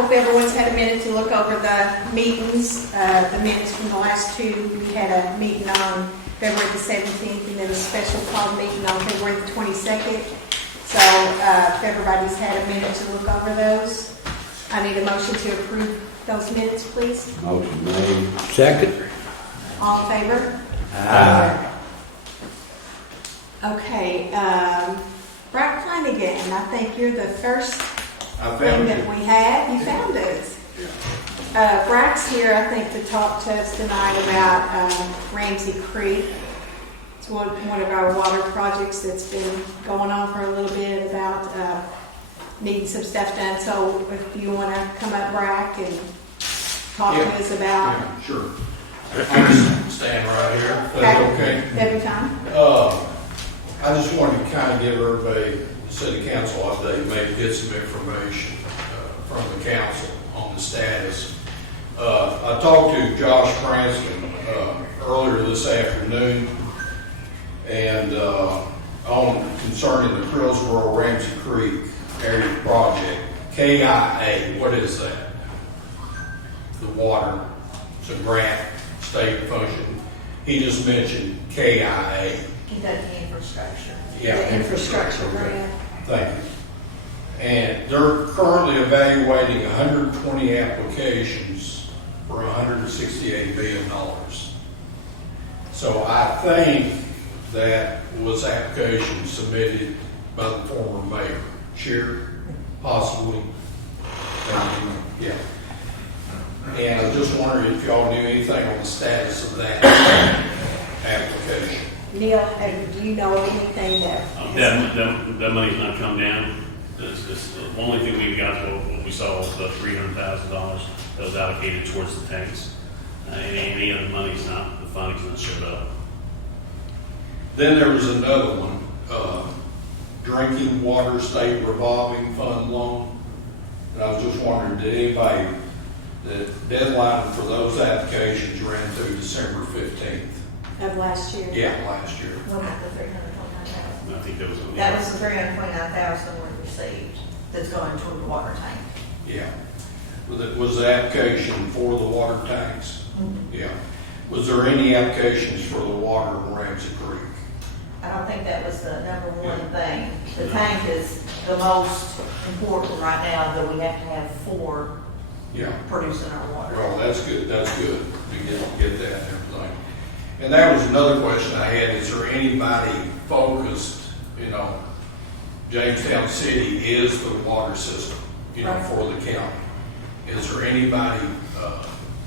hope everyone's had a minute to look over the meetings, the minutes from the last two. We had a meeting on February the 17th and then a special call meeting on February the 22nd. So if everybody's had a minute to look over those, I need a motion to approve those minutes, please. Motion made. Second. All in favor? Aye. Okay, Brock Flanagan, I think you're the first thing that we have. You found us. Brock's here, I think, to talk to us tonight about Ramsey Creek. It's one of our water projects that's been going on for a little bit about needing some stuff done. So if you want to come up, Brock, and talk to us about... Yeah, sure. I'll just stand right here, if that's okay. Every time. I just wanted to kind of give everybody, the city council update, maybe get some information from the council on the status. I talked to Josh Cranston earlier this afternoon, and concerning the Crillsboro Ramsey Creek area project, KIA. What is that? The water. It's a grant, state function. He just mentioned KIA. He does the infrastructure. Yeah, The infrastructure grant. Thank you. And they're currently evaluating 120 applications for $168 billion. So I think that was applications submitted by the former mayor, Shear, possibly. Yeah. And I was just wondering if y'all knew anything on the status of that application. Neil, do you know of anything that... That money's not come down. It's the only thing we got, what we saw was the $300,000 that was allocated towards the tanks. Any other money's not, the funding's not showed up. Then there was another one, drinking water state revolving fund loan. And I was just wondering, did anybody, the deadline for those applications ran through December 15th? Of last year? Yeah, last year. What about the 329,000? I think that was. That was the 329,000 we received that's going toward the water tank. Yeah. Was the application for the water tanks? Mm-hmm. Yeah. Was there any applications for the water in Ramsey Creek? I don't think that was the number one thing. The tank is the most important right now, that we have to have 4 Yeah. producing our water. Well, that's good. That's good. We get that and everything. And that was another question I had. Is there anybody focused, Jamestown City is the water system, Right. for the county. Is there anybody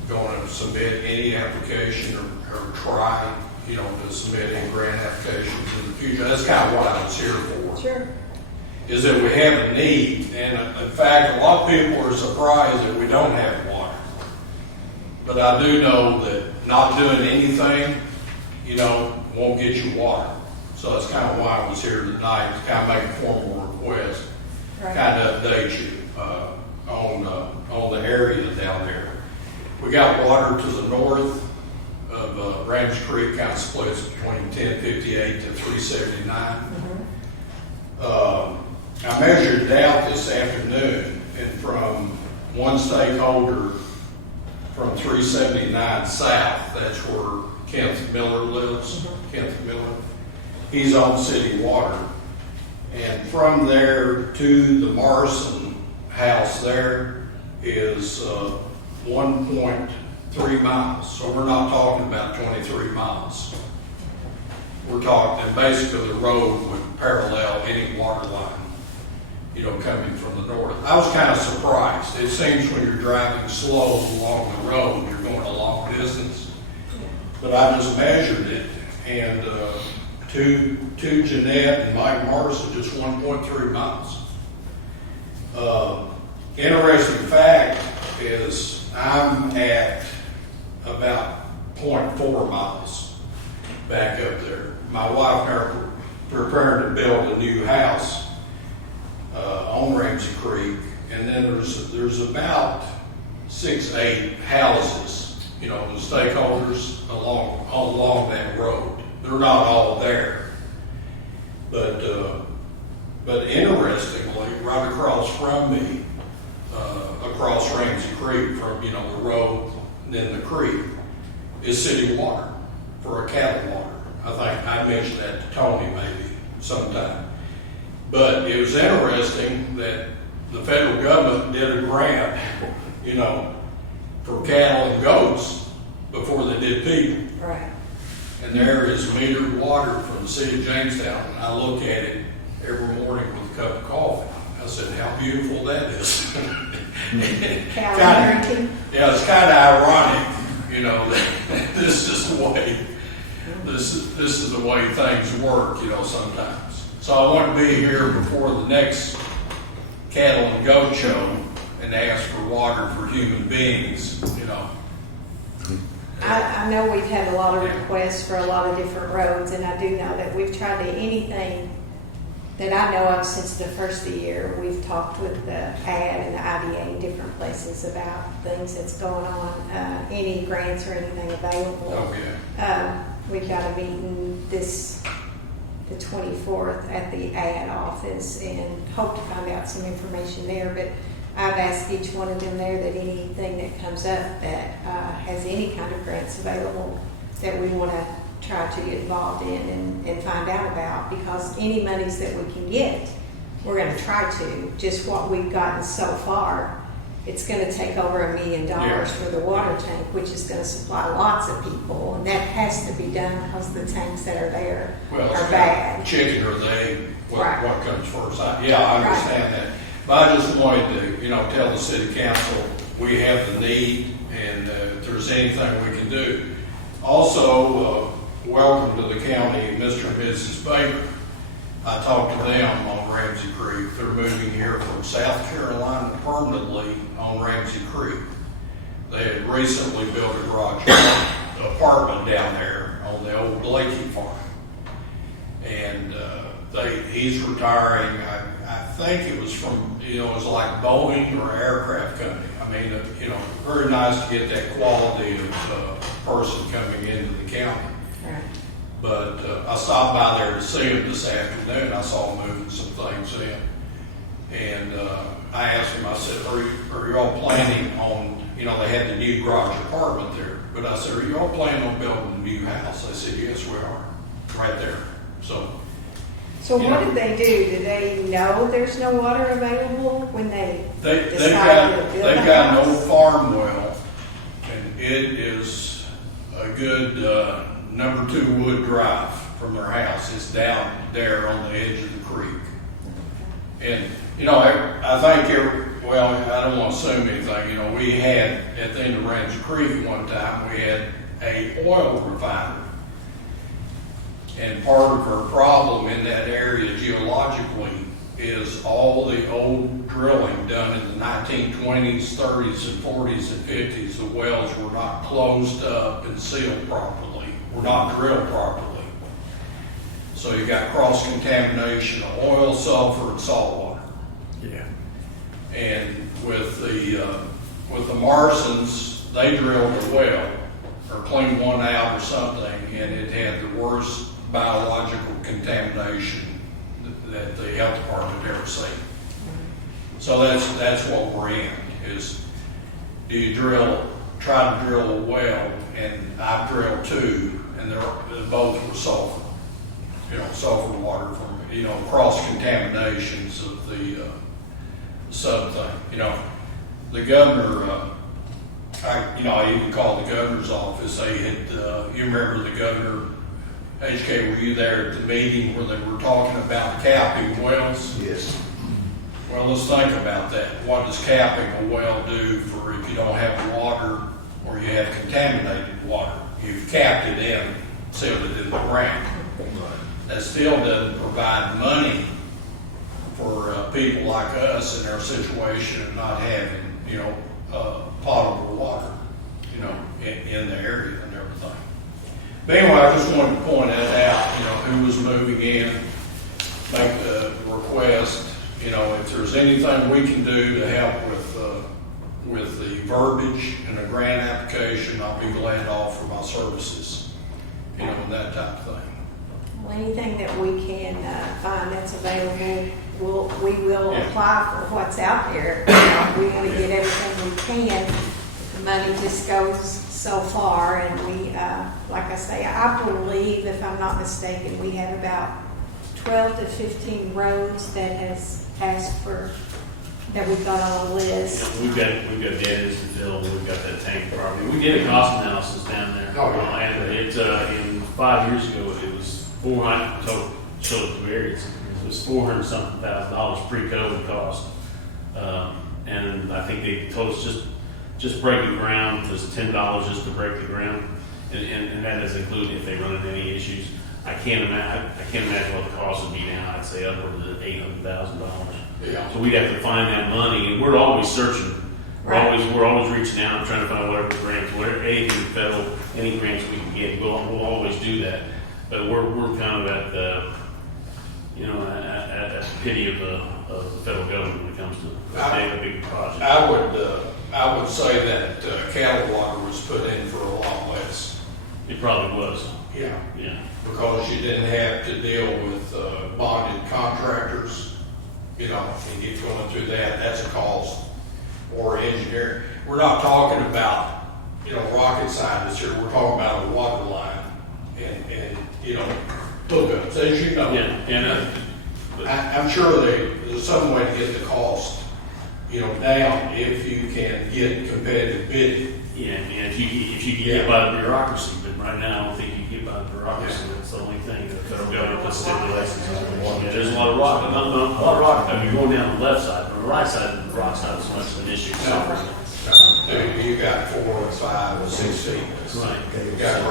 going to submit any application or try, to submit any grant applications in the future? That's kind of what I was here for. Sure. Is that we have a need, and in fact, a lot of people are surprised that we don't have water. But I do know that not doing anything, won't get you water. So that's kind of why I was here tonight, to kind of make a formal request, Right. kind of update you on the area down there. We got water to the north of Ramsey Creek, kind of splits between 1058 to 379. I measured it out this afternoon, and from one stakeholder from 379 south, that's where Kenneth Miller lives, Kenneth Miller. He's on city water. And from there to the Morrison house there is 1.3 miles. So we're not talking about 23 miles. We're talking, and basically the road would parallel any water line, coming from the north. I was kind of surprised. It seems when you're driving slow along the road, you're going a long distance. But I just measured it, and to Jeanette and Mike Morrison, just 1.3 miles. Interesting fact is I'm at about 0.4 miles back up there. My wife and I are preparing to build a new house on Ramsey Creek, and then there's about 6-8 houses, the stakeholders along that road. They're not all there, but interestingly, right across from me, across Ramsey Creek from, you know, the road and then the creek is city water for a cattle water. I think I mentioned that to Tony maybe sometime. But it was interesting that the federal government did a grant, you know, for cattle and goats before they did people. Right. And there is metered water from the city of Jamestown. And I look at it every morning with a cup of coffee. I said, how beautiful that is. Cow parenting. Yeah, it's kind of ironic, you know, that this is the way things work, you know, sometimes. So I want to be here before the next cattle and goat show and ask for water for human beings, you know. I know we've had a lot of requests for a lot of different roads, and I do know that we've tried to anything that I know of since the first of the year. We've talked with the AD and the IDA in different places about things that's going on, any grants or anything available. Oh, yeah. We've got a meeting the 24th at the AD office and hope to find out some information there. But I've asked each one of them there that anything that comes up that has any kind of grants available that we want to try to get involved in and find out about, because any monies that we can get, we're going to try to. Just what we've gotten so far, it's going to take over $1 million for the water tank, which is going to supply lots of people, and that has to be done because the tanks that are there are bad. Chicken or the egg, what comes first? I understand that. But I just wanted to, you know, tell the city council we have the need, and if there's anything we can do. Also, welcome to the county, Mr. and Mrs. Baker. I talked to them on Ramsey Creek. They're moving here from South Carolina permanently on Ramsey Creek. They had recently built a garage apartment down there on the old Blakey farm. And he's retiring. I think it was from, you know, it was like Boeing or aircraft company. I mean, you know, very nice to get that quality of person coming into the county. Right. But I stopped by there to see him this afternoon. I saw him moving some things in. And I asked him, I said, are you all planning on, you know, they had the new garage apartment there. But I said, are you all planning on building a new house? They said, yes, we are. Right there. So what did they do? Do they know there's no water available when they they've decided to build got the an house? old farm well, and it is a good number 2 wood drive from their house. It's down there on the edge of the creek. And, you know, I think, I don't want to assume anything. You know, we had, at the end of Ramsey Creek one time, we had a oil refinery. And part of our problem in that area geologically is all the old drilling done in the 1920s, 30s, and 40s and 50s. The wells were not closed up and sealed properly, were not drilled properly. So you got cross-contamination of oil, sulfur, and salt water. Yeah. And with the Marsons, they drilled a well or cleaned one out or something, and it had the worst biological contamination that the health department ever seen. So that's what we're in, is do you try to drill a well, and I've drilled 2, and they both were sulfur, you know, sulfur water from, you know, cross-contaminations of the sub thing. You know, the governor, I even called the governor's office. They had, you remember the governor, HK, were you there at the meeting where they were talking about capping wells? Yes. Well, let's think about that. What does capping a well do for if you don't have water or you have contaminated water? You've capped it in, sealed it in the ground. That still doesn't provide money for people like us in our situation of not having, you know, potable water, you know, in the area and everything. But anyway, I just wanted to point that out, you know, who was moving in, make the request, you know, if there's anything we can do to help with the verbiage and the grant application, I'll be glad to offer my services, you know, and that type of thing. Well, anything that we can find that's available, we will apply for what's out there. We want to get everything we can. The money just goes so far, and we, like I say, I believe, if I'm not mistaken, we have about 12 to 15 roads that has asked for, that we've got on the list. We've got dead ends to fill, we've got that tank property. We did a cost analysis down there. Oh, yeah. And it, in 5 years ago, it was total showed the areas. It was $400-something thousand pre-COVID cost. And I think they told us just breaking ground was $10 just to break the ground. And that doesn't include if they run into any issues. I can't imagine what the cost would be now. I'd say upwards of $800,000. Yeah. So we'd have to find that money, and we're always searching. Right. We're always reaching out, trying to find whatever grants, anything federal, any grants we can get. We'll always do that. But we're kind of at the, at the pity of the federal government when it comes to a big project. I would say that cattle water was put in for a lot less. It probably was. Yeah. Yeah. Because you didn't have to deal with bonded contractors, and get going through that. That's a cost. Or engineering. We're not talking about, rocket scientists here. We're talking about a water line and hookups, as you know. Yeah. And I'm sure there's some way to get the cost, down if you can get competitive bidding. yeah, and if you can get by the bureaucracy, but right now I don't think you can get by the bureaucracy. That's the only thing the federal government puts stipulations on. Yeah, there's a lot of rock. A lot of rock. You're going down the left side, but on the right side, the rock's not so much of an issue. You got 4 or 5 or 6 feet. Right. You got to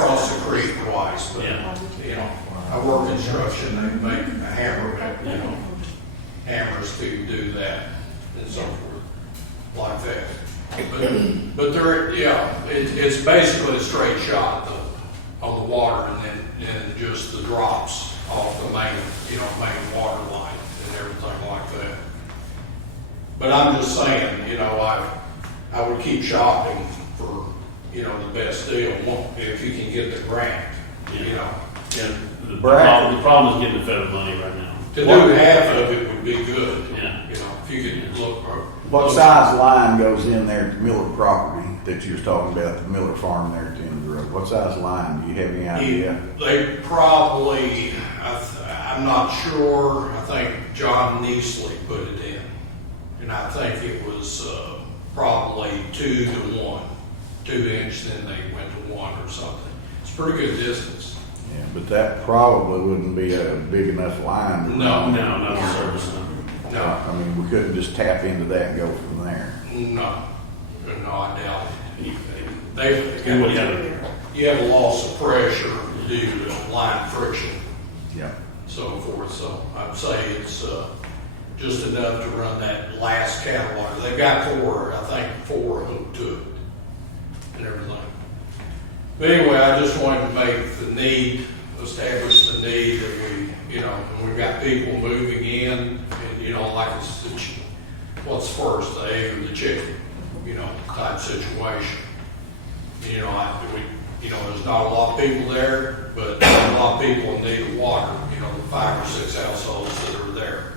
cross the creek twice, but, I work construction, they make a hammer, hammers to do that and so forth, like that. But it's basically a straight shot on the water and then just the drops off the main water line and everything like that. But I'm just saying, I would keep shopping for, the best deal if you can get the grant, Yeah, the problem is getting the federal money right now. To do half of it would be good. Yeah. If you could look. What size line goes in there at the Miller property that you was talking about, the Miller farm there at the end of the road? What size line? Do you have any idea? They probably, I'm not sure, I think John Neasley put it in. And I think it was probably 2 to 1, 2 inch, then they went to 1 or something. It's a pretty good distance. Yeah, but that probably wouldn't be a big enough line. No, not the service number. no, I mean, we couldn't just tap into that and go from there. no, I doubt it. You have a loss of pressure due to line friction. Yeah. So forth. So I'd say it's just enough to run that last cattle water. They've got 4 hooked to it and everything. But anyway, I just wanted to make establish the need that and we've got people moving in and, like what's first, the egg or the chicken, type situation. There's not a lot of people there, but there's a lot of people in need of water, the 5 or 6 households that are there.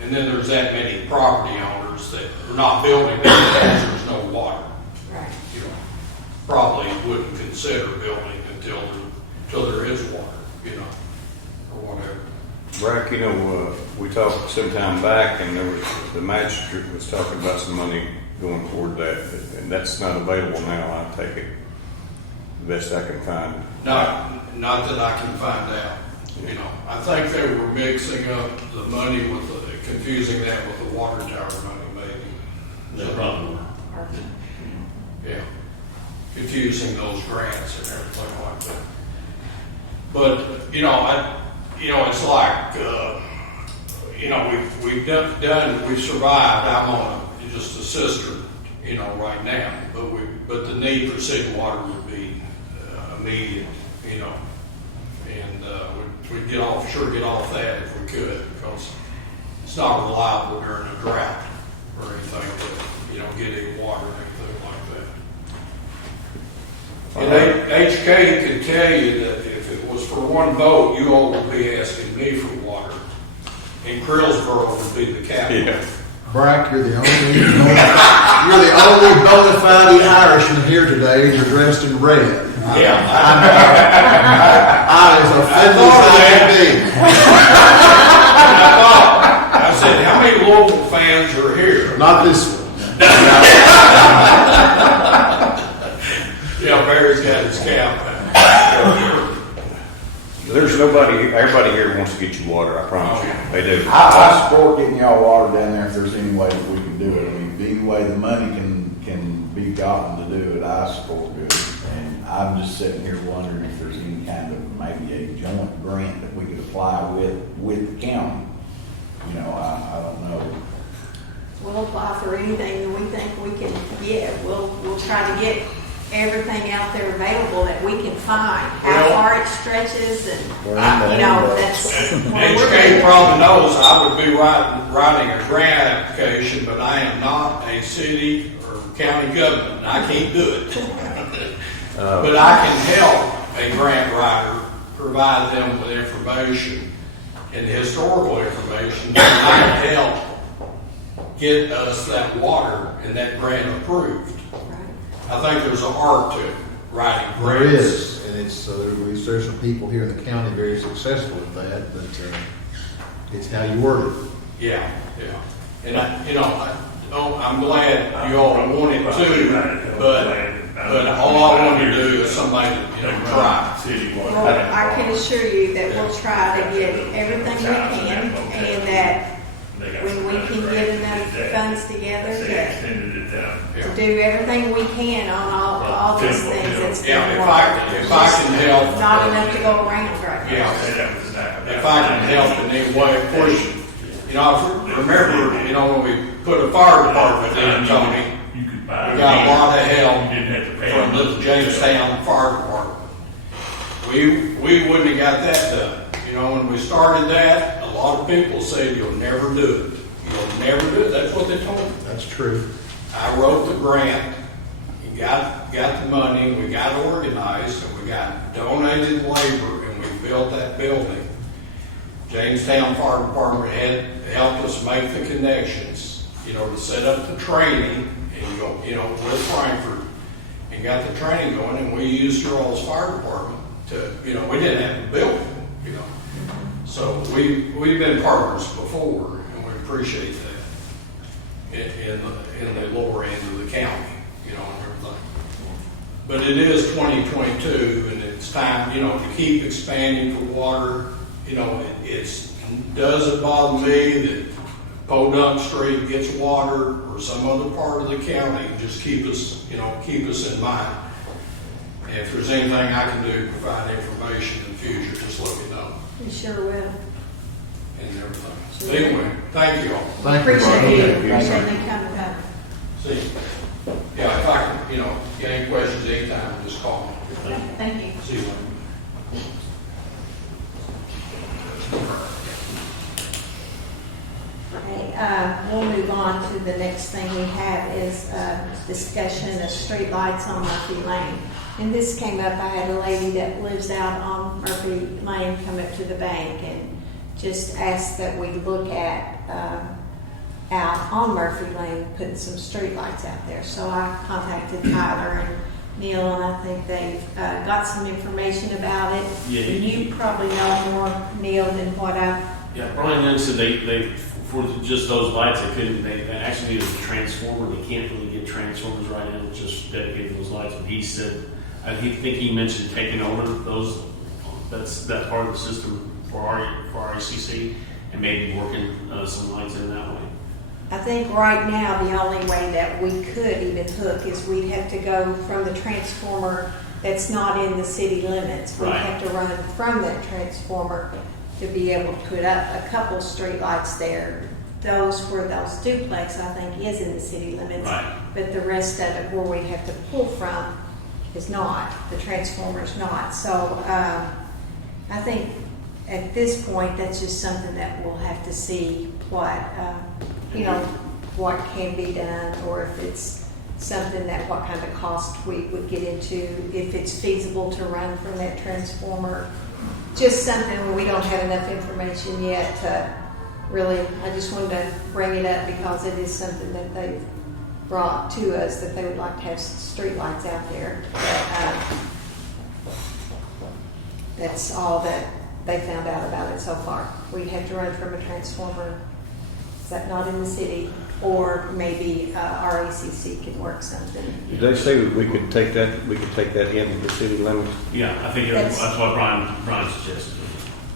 And then there's that many property owners that are not building because there's no water. Right. Probably wouldn't consider building until there is water, or whatever. Brack, we talked some time back, and the magistrate was talking about some money going toward that, and that's not available now. I take it the best I can find. Not that I can find out. I think they were mixing up the money confusing that with the water tower money, maybe. No problem. Yeah. Confusing those grants and everything like that. But, it's like, we've survived. I'm on just a cistern, right now. But the need for city water would be immediate, and we'd get off that if we could, because it's not reliable during a drought or anything to, get any water or anything like that. And HK can tell you that for one vote, you all will be asking me for water. And Krillsboro would be the capital. Yeah. Brack, you're the only bona fide Irishman here today. You're dressed in red. Yeah. I as offended as I can be. I said, how many local fans are here? Not this one. Yeah, Barry's got his cap. There's nobody, everybody here wants to get you water, I promise you. They do. I support getting y'all water down there if there's any way that we can do it. I mean, any way the money can be gotten to do it, I support it. And I'm just sitting here wondering if there's any kind of maybe a joint grant that we could apply with the county. You know, I don't know. We'll apply for anything that we think we can get. We'll try to get everything out there available that we can find. How Well, far it stretches and, that's what we're HK doing. probably knows I would be writing a grant application, but I am not a city or county government. I can't do it. But I can help a grant writer provide them with information and historical information that might help get us that water and that grant approved. I think there's an art to writing There grants. is, and there's some people here in the county very successful at that, but it's how you word it. Yeah. And I'm glad you all want it too, but all I want to do is somebody to, try. Well, I can assure you that we'll try to get everything we can, and that when we can get enough funds together to do everything we can on all these things that's Yeah, going if on. I can help. Not enough to go around right now. Yeah. If I can help in any way, of course, I remember, when we put a fire department in, Tony, we got a lot of help from the Jamestown Fire Department. We wouldn't have got that done. When we started that, a lot of people said, you'll never do it. You'll never do it. That's what they told me. That's true. I wrote the grant, we got the money, we got organized, and we got donated labor, and we built that building. Jamestown Fire Department had helped us make the connections, to set up the training, and go, with Frankfurt, and got the training going, and we used your all's fire department to, we didn't have a building, So we've been partners before, and we appreciate that in the lower end of the county, and everything. But it is 2022, and it's time, to keep expanding for water. Doesn't bother me that Podunk Street gets water or some other part of the county. Just keep us in mind. And if there's anything I can do to provide information in the future, just let me know. We sure will. And everything. So anyway, thank you all. Thank you. Appreciate Brian. you. Appreciate you coming up. See you. Yeah, if I can, get any questions anytime, just call me. Thank you. See you later. Okay, we'll move on to the next thing we have is discussion of street lights on Murphy Lane. And this came up, I had a lady that lives out on Murphy Lane come up to the bank and just asked that we look at out on Murphy Lane, putting some street lights out there. So I contacted Tyler and Neil, and I think they've got some information about it. Yeah. You probably know more, Neil, than what I. Yeah, Brian Young said they for just those lights, they actually needed a transformer. They can't really get transformers right now, just dedicated to those lights. But he said, I think he mentioned taking over those. That's part of the system for RECC, and maybe working some lights in that way. I think right now the only way that we could even hook is we'd have to go from the transformer that's not in the city limits. We'd Right. have to run from that transformer to be able to put up a couple street lights there. Those duplex, I think, is in the city limits. Right. But the rest of it where we have to pull from is not, the transformer's not. So I think at this point, that's just something that we'll have to see what can be done, or if it's something that what kind of cost we would get into, if it's feasible to run from that transformer just something we don't have enough information yet to really, I just wanted to bring it up because it is something that they've brought to us, that they would like to have streetlights out there. But, that's all that they found out about it so far. We'd have to run from a transformer. Is that not in the city? Or maybe RACC could work something. Did they say that we could take that into the city limits? Yeah, I think that's what Brian suggested.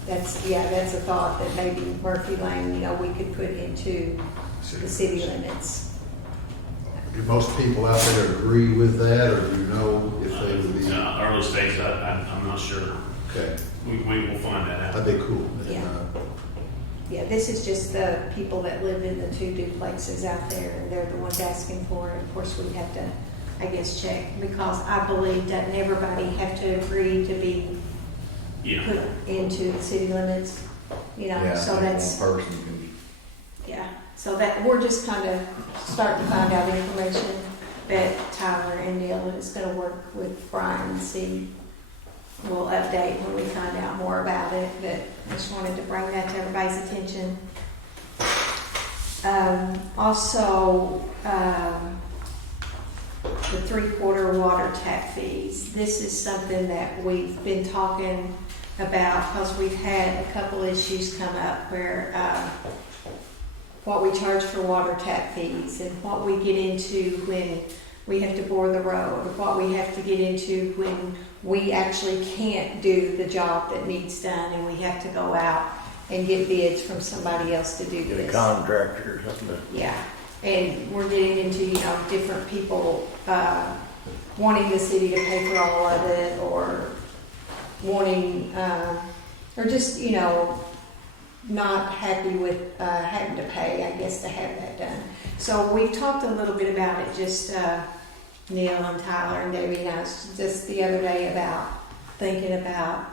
That's a thought that maybe Murphy Lane, we could put into the city limits. Do most people out there agree with that, or do you know if they would be? Early stage, I'm not sure. Okay, We will find that out. that'd be cool. Yeah. Yeah, this is just the people that live in the 2 duplexes out there, and they're the ones asking for it. Of course, we have to, I guess, check, because I believe doesn't everybody have to agree to be put into the city limits? Yeah, So that's, one person can. yeah. So that, we're just kind of starting to find out information that Tyler and Neil is going to work with Brian and see. We'll update when we find out more about it, but I just wanted to bring that to everybody's attention. Also, the 3/4 water tap fees. This is something that we've been talking about because we've had a couple issues come up where what we charge for water tap fees and what we get into when we have to bore the road, what we have to get into when we actually can't do the job that needs done and we have to go out and get bids from somebody else to do this. Contractor or something. Yeah, and we're getting into, different people wanting the city to pay for all of it, or wanting, or just, not happy with having to pay, I guess, to have that done. So we've talked a little bit about it, just Neil and Tyler and Debbie and I just the other day about thinking about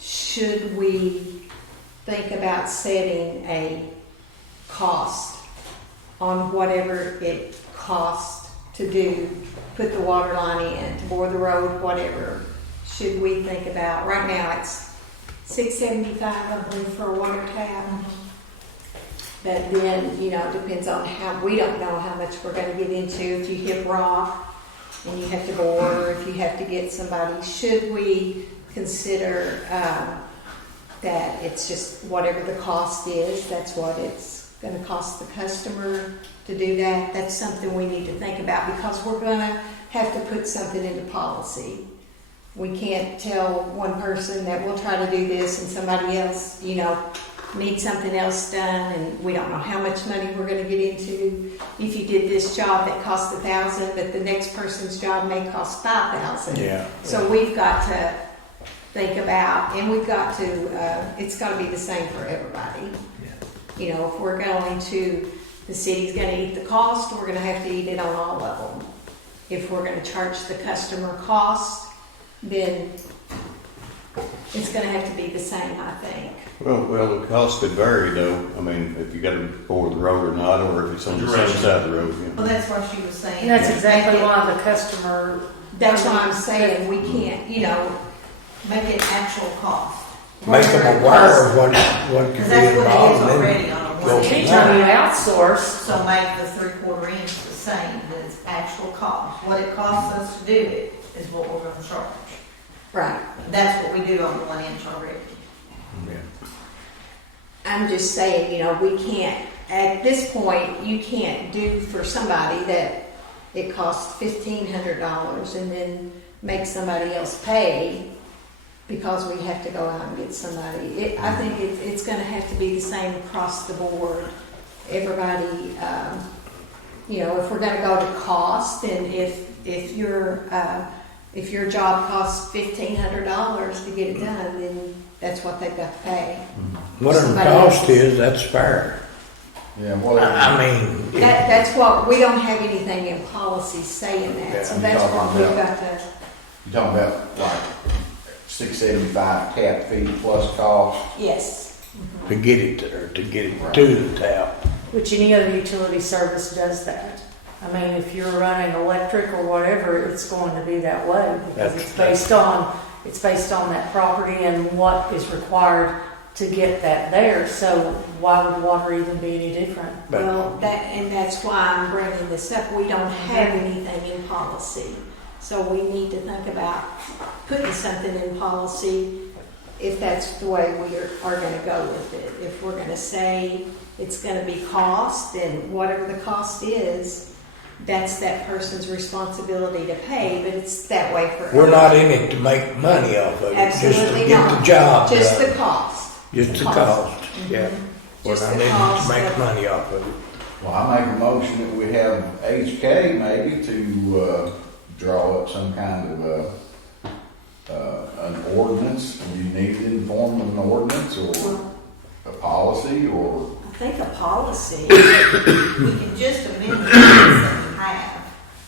should we think about setting a cost on whatever it costs to do, put the water line in, to bore the road, whatever. Should we think about, right now it's $6.75, I believe, for a water tap. But then, it depends on we don't know how much we're going to get into. If you hit rock and you have to bore, or if you have to get somebody, should we consider that it's just whatever the cost is, that's what it's going to cost the customer to do that? That's something we need to think about, because we're going to have to put something into policy. We can't tell one person that we'll try to do this and somebody else, need something else done, and we don't know how much money we're going to get into. If you did this job that cost $1,000, but the next person's job may cost $5,000. Yeah. So we've got to think about, and we've got to, it's got to be the same for everybody. Yeah. If we're going to, the city's going to eat the cost, we're going to have to eat it on all of them. If we're going to charge the customer cost, then it's going to have to be the same, I think. Well, the cost could vary though. I mean, if you got to bore the road or not, or if it's on the same side of the road. Well, that's what she was saying. And that's exactly why the customer. That's why I'm saying we can't, Make it actual cost. Make them aware of what could Because be that's what it is involved already in. on a Go one from inch. Anytime you outsource, So make the 3/4 inch the same, that it's actual cost. What it costs us to do it is what we're gonna charge. right. That's what we do on the 1 inch already. I'm just saying, we can't, at this point, you can't do for somebody that it costs $1,500 and then make somebody else pay because we have to go out and get somebody. I think it's going to have to be the same across the board. Everybody, if we're going to go to cost, and if your job costs $1,500 to get it done, then that's what they've got to pay. Whatever the cost is, that's fair. Yeah, whatever. I mean, That's what, we don't have anything in policy saying that, so Yeah, that's you're what talking we've about- got to, You're talking about like $6.75 tap fee plus cost. yes. to get it to the tap. which any other utility service does that. I mean, if you're running electric or whatever, it's going to be that way because it's based on it's based on that property and what is required to get that there. So why would water even be any different? Well, that's why I'm bringing this up. We don't have anything in policy. So we need to think about putting something in policy if that's the way we are going to go with it. If we're going to say it's going to be cost, then whatever the cost is, that's that person's responsibility to pay, but it's that way for We're not in it to make money off of it, just to Absolutely get not. the job Just done. the cost. Just the cost. cost, yeah. We're Just not the in it cost to make of- money off of it. Well, I make a motion that we have HK maybe to, draw up some kind of an ordinance. Do you need it in the form of an ordinance or a policy or? I think a policy. We can just amend the ordinance that we have.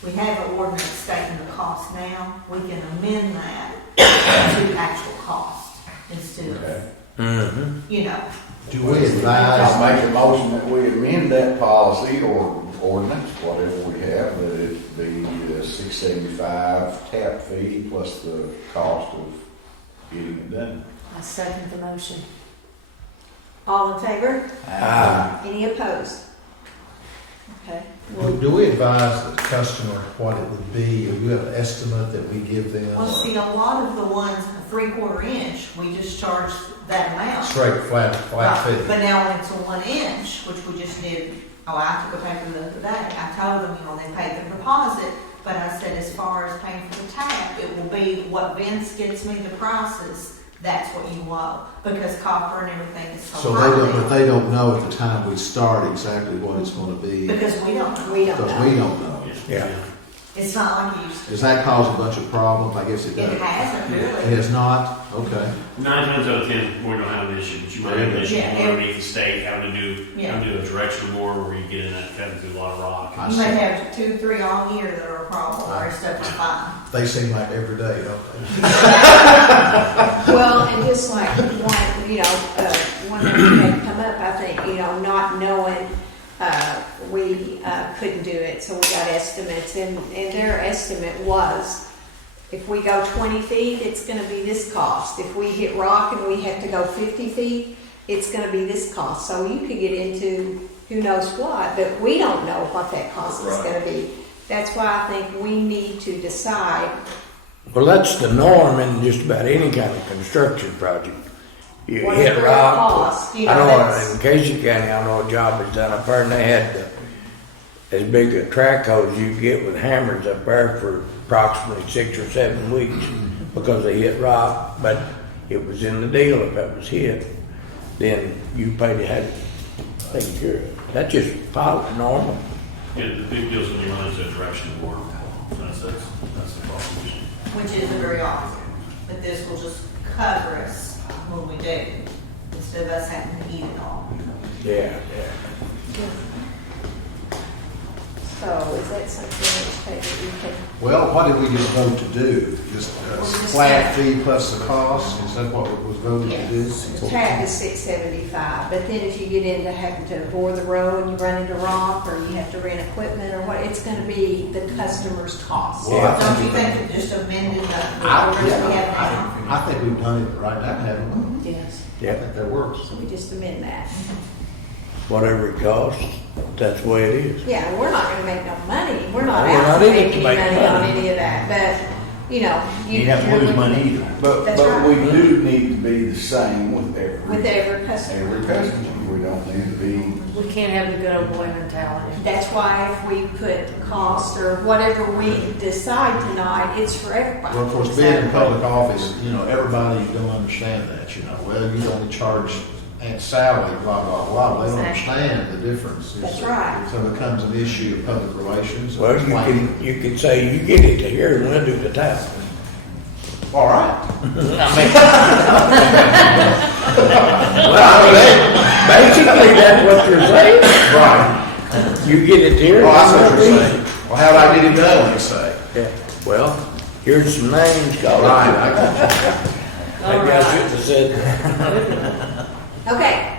We have an ordinance stating the cost now. We can amend that to actual cost instead Okay. of, you know. Do we advise, I'll make a motion that we amend that policy or ordinance, whatever we have, that it be $6.75 tap fee plus the cost of getting it done. I second the motion. All in favor? Ah. Any opposed? Okay. do we advise the customer what it would be, or do you have an estimate that we give them? Well, or see, a lot of the ones, a 3/4 inch, we just charge that amount. Straight, flat Right. fee? But now when it's a 1 inch, which we just did, I took a paper the other day, I told them, they paid the deposit, but I said, as far as paying for the tap, it will be what Vince gets me the prices, that's what you owe, because copper and everything is so So high. but they don't know at the time we start exactly what it's gonna be, Because we don't know. We don't because know. we don't know. Yeah. It's not like it used to. Does that cause a bunch of problems? I guess it does. It hasn't It really. has not? Okay. 9 times out of 10, we don't have an issue, but you might have an issue Yeah. underneath the state, having to do Yeah. a directional bore where you get in that, cutting through a lot of rock. I You may see. have 2, 3 all year that are a problem, or stuff is fine. They seem like every day, don't they? Well, and just like one that had come up, I think, not knowing, we couldn't do it, so we got estimates, and their estimate was, if we go 20 feet, it's gonna be this cost. If we hit rock and we have to go 50 feet, it's gonna be this cost. So you could get into who knows what, but we don't know what that cost is gonna be. That's why I think we need to decide. Well, that's the norm in just about any kind of construction project. You What hit is the rock. cost? I know in Casey County, I know a job was done up there, and they had as big a track hose you get with hammers up there for approximately 6 or 7 weeks because they hit rock. But it was in the deal if that was hit, then you paid to have it taken care of. That's just normal. Yeah, the big deal is when you run into a directional bore. That's the problem. Which isn't very often, but this will just cover us when we do, instead of us having to eat it all. Yeah. So is that something that you can? Well, what did we just vote to do? Just flat fee plus the cost? Is that what was voted to do? The tap is $6.75, but then if you get into having to bore the road and you run into rock, or you have to rent equipment, or what, it's gonna be the customer's cost. Well, Don't you think that just amending the orders we have now? I think we've done it right now, haven't we? Yes, I think that works. so we just amend that. Whatever it costs, that's the way it is. Yeah, we're not gonna make no money, we're not We're out not to in it make to any make money on money. any of that, but, You have to lose money either. But That's right. we do need to be the same with with every customer. every customer. We don't need to be. We can't have the good old boy mentality. That's why if we put cost or whatever we decide tonight, it's for everybody. Well, of course, being in public office, everybody don't understand that, Well, you only charge Aunt Sally, blah, blah, blah. They don't understand the difference. That's right. So it becomes an issue of public relations. Well, you can say, you get it to here and we'll do the tap. All right. Basically, that's what you're saying. Right. You get it here. Oh, I see what and you're we'll saying. Well, how do I get it done, you say? do- Yeah, well, here's some names called. Right, I got you. Maybe I shouldn't have said that. Okay,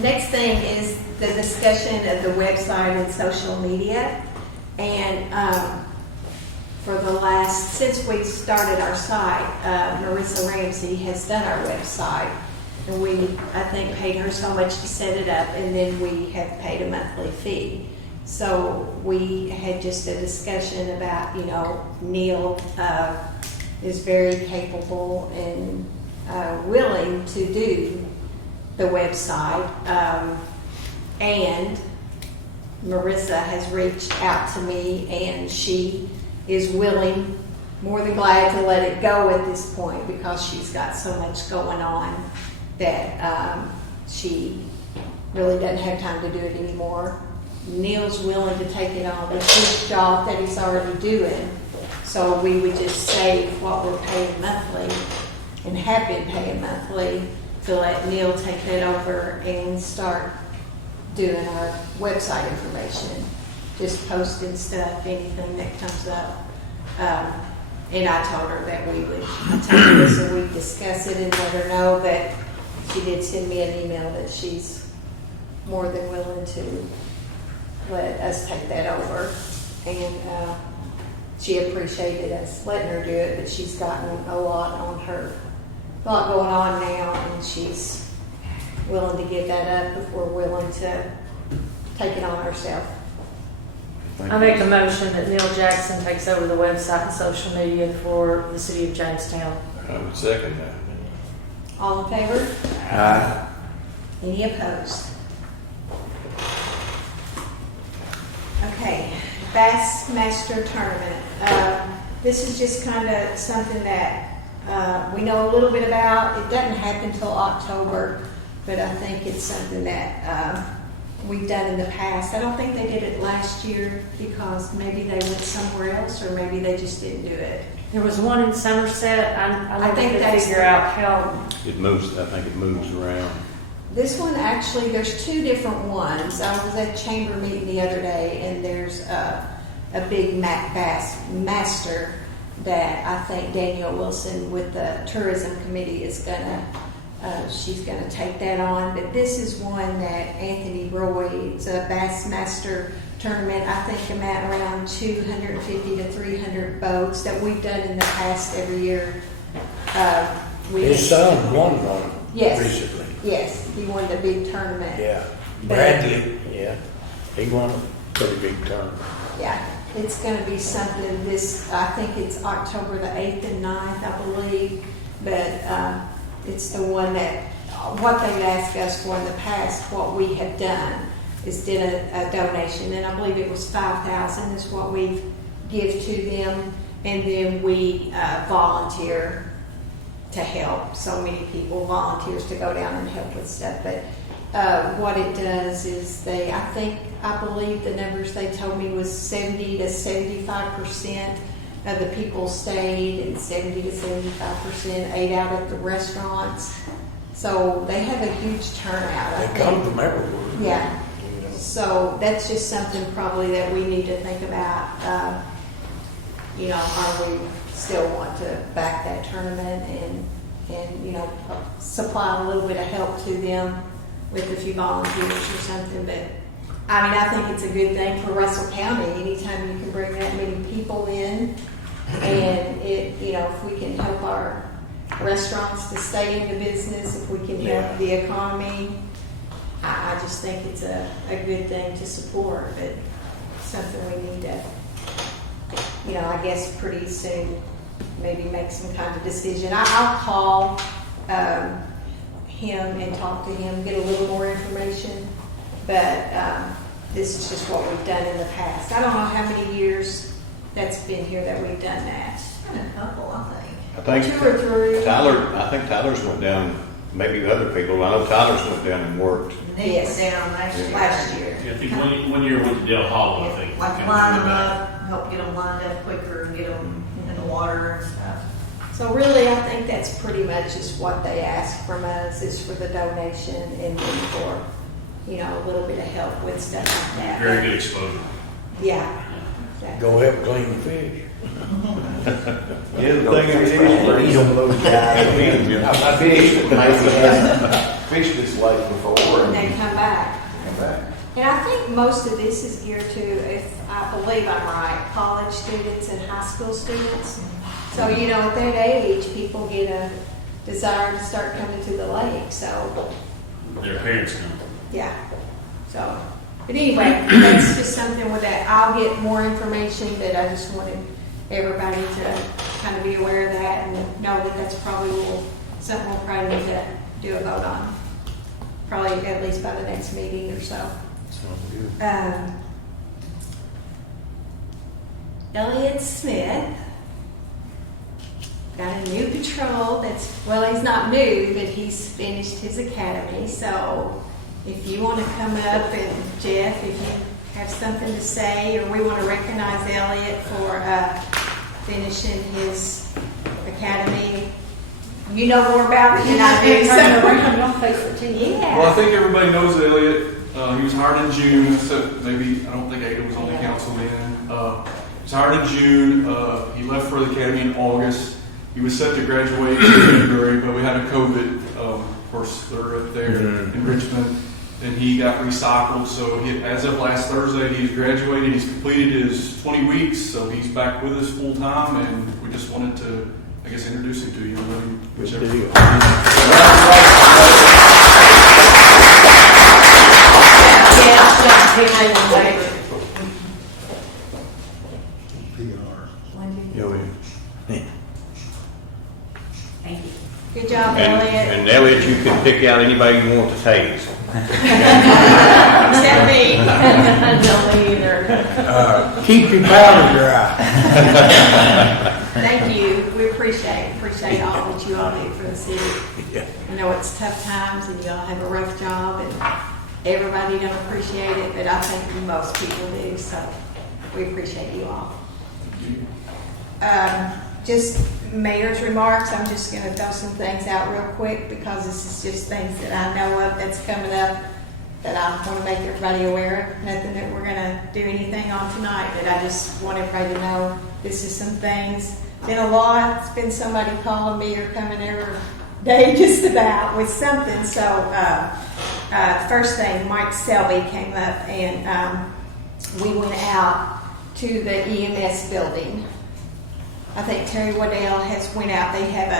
next thing is the discussion of the website and social media. And for the last, since we started our site, Marissa Ramsey has done our website. And we, I think, paid her so much to set it up, and then we have paid a monthly fee. So we had just a discussion about, Neil is very capable and willing to do the website. And Marissa has reached out to me, and she is willing, more than glad to let it go at this point, because she's got so much going on that she really doesn't have time to do it anymore. Neil's willing to take it on, but his job that he's already doing, so we would just save what we're paying monthly and have been paying monthly to let Neil take that over and start doing our website information, just posting stuff, anything that comes up. And I told her that we would take this and we'd discuss it and let her know that she did send me an email that she's more than willing to let us take that over. And she appreciated us letting her do it, but she's gotten a lot going on now, and she's willing to give that up if we're willing to take it on ourselves. I make a motion that Neil Jackson takes over the website and social media for the city of Jamestown. I would second that. All in favor? Aye. Any opposed? Okay, Bassmaster Tournament. This is just kind of something that we know a little bit about. It doesn't happen until October, but I think it's something that we've done in the past. I don't think they did it last year because maybe they went somewhere else, or maybe they just didn't do it. There was one in Somerset. I think think that's figure out how. It moves, I think it moves around. This one, actually, there's two different ones. I was at chamber meeting the other day, and there's a big Bassmaster that I think Danielle Wilson with the tourism committee is she's gonna take that on. But this is one that Anthony Roy, it's a Bassmaster Tournament. I think I'm at around 250 to 300 boats that we've done in the past every year. His son won one Yes. recently. Yes, he won the big tournament. Yeah. Bradley, yeah. He won a pretty big tournament. Yeah, it's gonna be something I think it's October the 8th and 9th, I believe. But it's the one that, what they've asked us for in the past, what we have done is did a donation. And I believe it was $5,000 is what we give to them. And then we volunteer to help. So many people volunteers to go down and help with stuff. But what it does is I believe the numbers they told me was 70 to 75% of the people stayed, and 70 to 75% ate out at the restaurants. So they have a huge turnout. I They think. come from everywhere. Yeah. You know. So that's just something probably that we need to think about. Are we still want to back that tournament and supply a little bit of help to them with a few volunteers or something. But I think it's a good thing for Russell County. Anytime you can bring that many people in, and if we can help our restaurants to stay in the business, if we can help the economy, I just think it's a good thing to support. But something we need to, I guess pretty soon maybe make some kind of decision. I'll call him and talk to him, get a little more information. But this is just what we've done in the past. I don't know how many years that's been here that we've done that. A couple, I think. I think 2 or 3. I think Tyler's went down, maybe other people, I know Tyler's went down and worked. Nick Yes. was down last year. Yeah, I think one year went to Dale Hollow, I think. Like Kind of line in the them back. up, help get them lined up quicker and get them in the water and stuff. So really, I think that's pretty much just what they ask from us, is for the donation and then for, a little bit of help with stuff like that. Very good exposure. Yeah. Exactly. Go help clean the fish. Yeah, the thing is, Some of those guys, I fished this lake before And they and come back. come back. And I think most of this is geared to, if I believe I'm right, college students and high school students. So, you know, at that age, people get a desire to start coming to the lake, so, Their parents come. yeah. So, but anyway, that's just something with that. I'll get more information, but I just wanted everybody to kind of be aware of that and know that that's probably something we'll probably need to do a vote on. Probably at least by the next meeting or so. Sounds good. Elliot Smith got a new patrol that's, well, he's not new, but he's finished his academy. So if you want to come up, and Jeff, if you have something to say, or we want to recognize Elliot for finishing his academy, you know more about it than I do. So. Yeah. Well, I think everybody knows Elliot. He was hired in June, so maybe, I don't think Ada was on the council then. He was hired in June. He left for the academy in August. He was set to graduate in February, but we had a COVID, of course, they're up there in Richmond, and he got recycled. So as of last Thursday, he's graduated. He's completed his 20 weeks, so he's back with us full time, and we just wanted to, I guess, introduce him to you. Whichever. Thank you. Good job, Elliot. And Elliot, you can pick out anybody you want to tase. Except me. Don't me either. Keep your powder dry. Thank you. We appreciate all that you all do for the city. Yeah. I know it's tough times and you all have a rough job and everybody don't appreciate it, but I think most people do, so we appreciate you all. Just mayor's remarks. I'm just going to throw some things out real quick because this is just things that I know of that's coming up that I want to make everybody aware of. Nothing that we're going to do anything on tonight, but I just want everybody to know this is some things. Been a lot. It's been somebody calling me or coming every day just about with something. So first thing, Mike Selby came up and we went out to the EMS building. I think Terry Waddell has went out. They have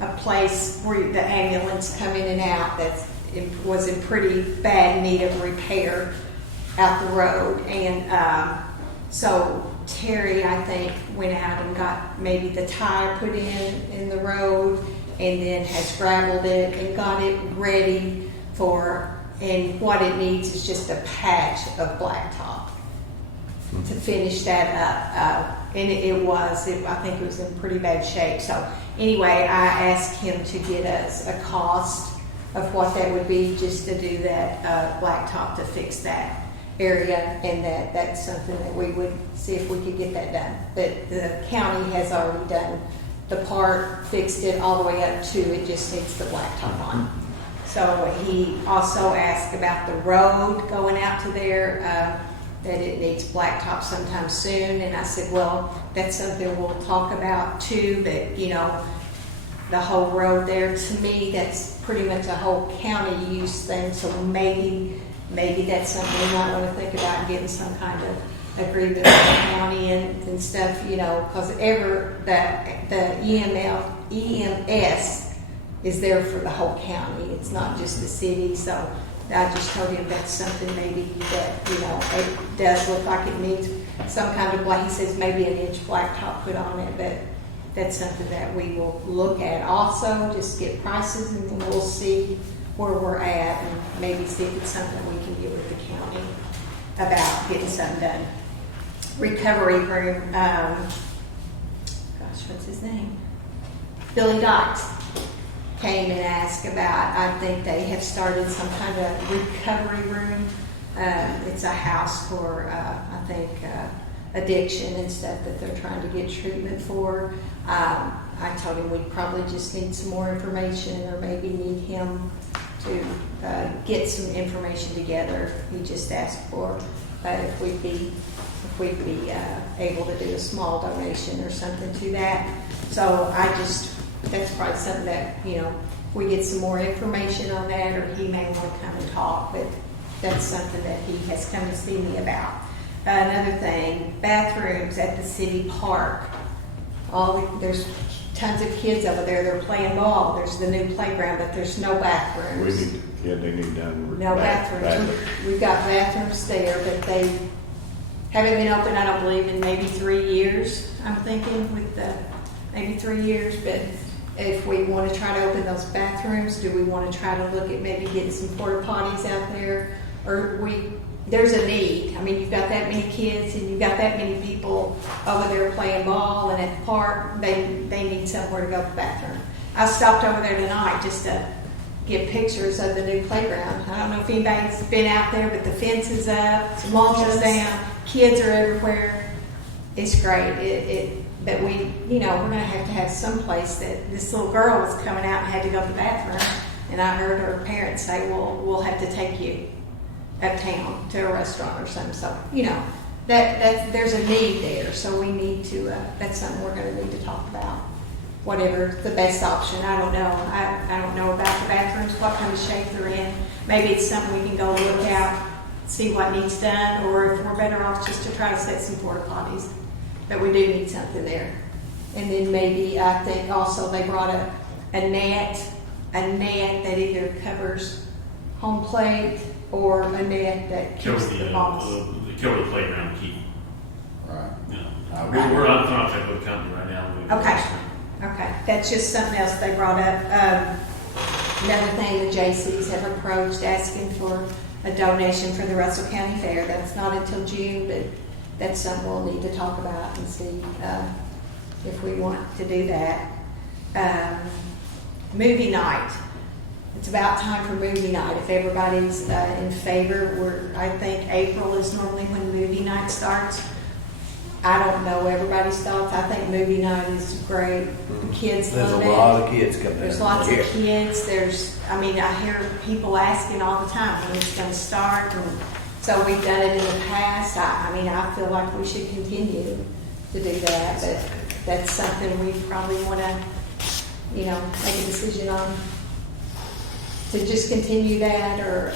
a place where the ambulance come in and out that was in pretty bad need of repair out the road. And so Terry, I think, went out and got maybe the tire put in the road and then has gravelled it and got it ready for, and what it needs is just a patch of blacktop to finish that up. And I think it was in pretty bad shape. So anyway, I asked him to get us a cost of what that would be just to do that blacktop to fix that area, and that's something that we would see if we could get that done. But the county has already done the part, fixed it all the way up to it just needs the blacktop on. So he also asked about the road going out to there, that it needs blacktop sometime soon. And I said, well, that's something we'll talk about too, but you know, the whole road there, to me, that's pretty much a whole county use thing. So maybe that's something we might want to think about getting some kind of agreement with the county and stuff, you know, because the EMS is there for the whole county. It's not just the city. So I just told him that's something maybe that, you know, it does look like it needs some kind of black. He says maybe an inch blacktop put on it, but that's something that we will look at also, just get prices, and then we'll see where we're at and maybe see if it's something we can get with the county about getting something done. Recovery room, what's his name? Billy Dykes came and asked about, I think they have started some kind of recovery room. It's a house for, I think, addiction and stuff that they're trying to get treatment for. I told him we'd probably just need some more information, or maybe need him to get some information together. He just asked for if we'd be able to do a small donation or something to that. So that's probably something that, you know, if we get some more information on that, or he may want to come and talk, but that's something that he has come to see me about. Another thing, bathrooms at the city park. There's tons of kids over there. They're playing ball. There's the new playground, but there's no bathrooms. They need down. No bathrooms. We've got bathrooms there, but they haven't been open, I don't believe, in maybe 3 years. I'm thinking maybe 3 years. But if we want to try to open those bathrooms, do we want to try to look at maybe getting some porta potties out there? Or there's a need. I mean, you've got that many kids and you've got that many people over there playing ball and at the park. They need somewhere to go to the bathroom. I stopped over there tonight just to get pictures of the new playground. I don't know if anybody's been out there, but the fence is up, the mulch is down, kids are everywhere. It's great. But we're going to have some place that this little girl was coming out and had to go to the bathroom, and I heard her parents say, well, we'll have to take you uptown to a restaurant or something. So, that there's a need there. So we need to, that's something we're going to need to talk about. Whatever the best option, I don't know. I don't know about the bathrooms, what kind of shape they're in. Maybe it's something we can go look out, see what needs done, or if we're better off just to try to set some porta potties. But we do need something there. And then maybe, I think also they brought a net that either covers home plate or a net that keeps the balls. Cover the playground key. Right. We're on contact with the company right now. Okay, that's just something else they brought up. Another thing, the JCs have approached asking for a donation for the Russell County Fair. That's not until June, but that's something we'll need to talk about and see if we want to do that. Movie night. It's about time for movie night. If everybody's in favor, I think April is normally when movie night starts. I don't know everybody's thoughts. I think movie night is great. The kids There's love a it. lot of kids coming in. There's lots of kids. I hear people asking all the time when it's going to start. And so we've done it in the past. I feel like we should continue to do that. But that's something we probably want to, make a decision on. To just continue that, or